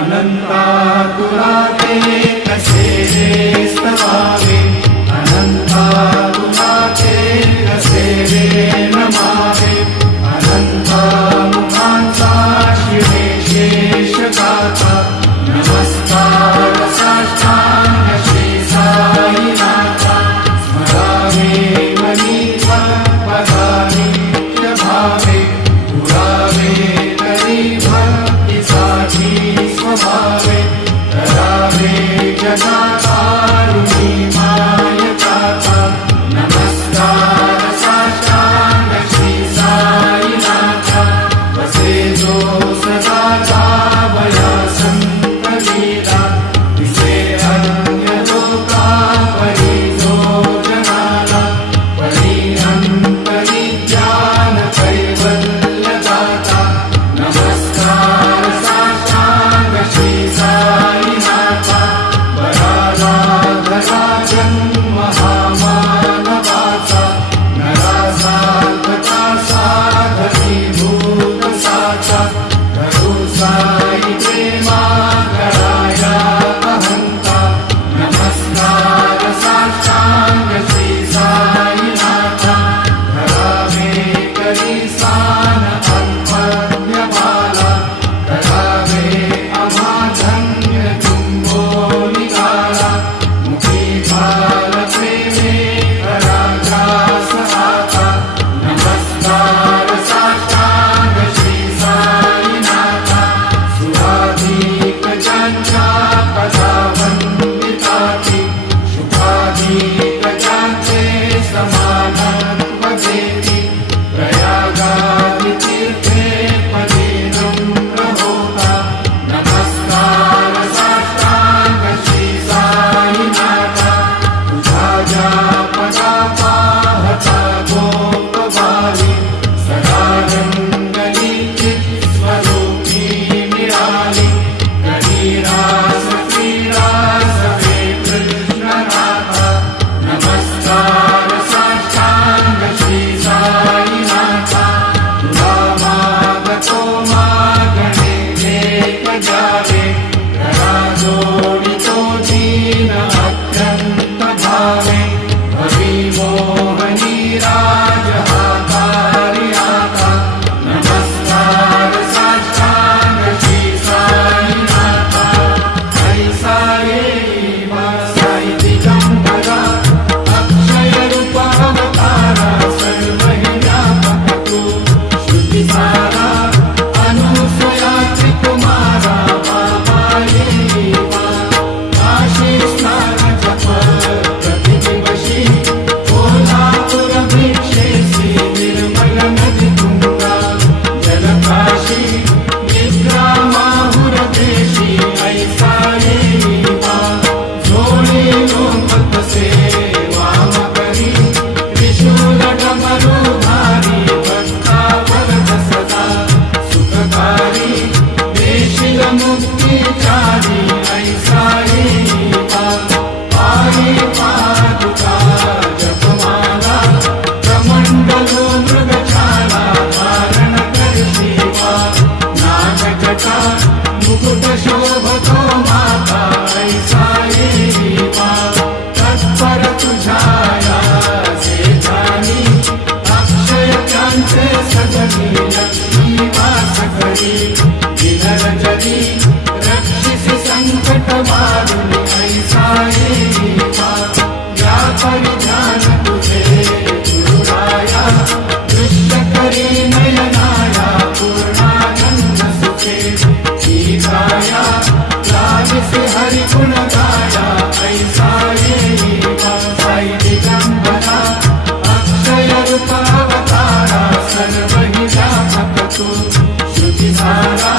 अनंता तुला ते कसे रे स्तवावे, अनंता तुला ते कसे रे नमावे, अनंता मुखांचा शिवे शेष गाथा, नमस्कार साष्टांग श्री साईनाथा, स्मरावे मनी पदानि नित्य भावे, पुरावे करी भक्तीसाठी स्वभावे, करावे जगाकारुणी मायकाता, नमस्कार साष्टांग श्री साईनाथा, वसे जो सदा जावया संत लीला, दिसे अन्य लोकापरी जो जनाला, परी अंतरी ज्ञान कैवल्य दाता, नमस्कार साष्टांग श्री साईनाथा, बराला धरा जन्म हा मानवाचा, नरासार्थका साधवी भूत साचा, धरू साई प्रेमा गळाया अहंता, नमस्कार साष्टांग श्री साईनाथा, धरावे करी सान अल्पज्ञ बाला, करावे आम्हा धन्य तुंबो निघाला, मुखी भाल प्रेमे राजास आता, नमस्कार साष्टांग श्री साईनाथा, सुराधिक ज्यांच्या पदावंदिताती, शुभाधिक ज्यांचे समानत्व देती, प्रयागादि तीर्थे पदी नम्र होता, नमस्कार साष्टांग श्री साईनाथा, तुझा ज्या पदा पाहता गोपबाली, सदा रंगली चित स्वरूपी मिळाली, करी रास क्रीडा सवे कृष्णनाथा, नमस्कार साष्टांग श्री साईनाथा, तुला मागतो मागणे एक जावे, करा जोडितो दीन अत्यंत भावे, भवी मोहनी राज हातारी आता, नमस्कार साष्टांग श्री साईनाथा, ऐसा येई साई दिगंबरा, अक्षय रूप अवतारा, सर्व हि व्यापक तू, श्रुती सारा अनुसया त्रिकुमारा, बाबा येई काशी स्नान जप प्रतिदिवशी, कोल्हापुर भिक्षेसी निर्मल नदी तुंगा, जलकाशी निद्रा माहुर देशी, ऐसा येई जोडी लोकत से वाम करी, त्रिशूल डमरू धारी, भक्ता वरद सदा सुखकारी, देशील मुक्तीचारी, ऐसा येई पायी पादुका जपमाला, कमंडलो मृगछाला, धारण करशी नागजटा, मुकुट शोभतो माता, ऐसा येई तत्पर तुझाया से जानी, अक्षय त्यांचे सगळी लक्ष्मी वास करी, दिनरजनी रक्षिसी संकट वारुणी, ऐसा येई या परिधान तुझे गुरुराया, दृश्य करी नयनाया, पूर्णानंद सुखे दीर्घाया, लालिसे हरि गुण गाया, ऐसा येई साई दिगंबरा, अक्षय रूप अवतारा, सर्व हि व्यापक तू, श्रुती सारा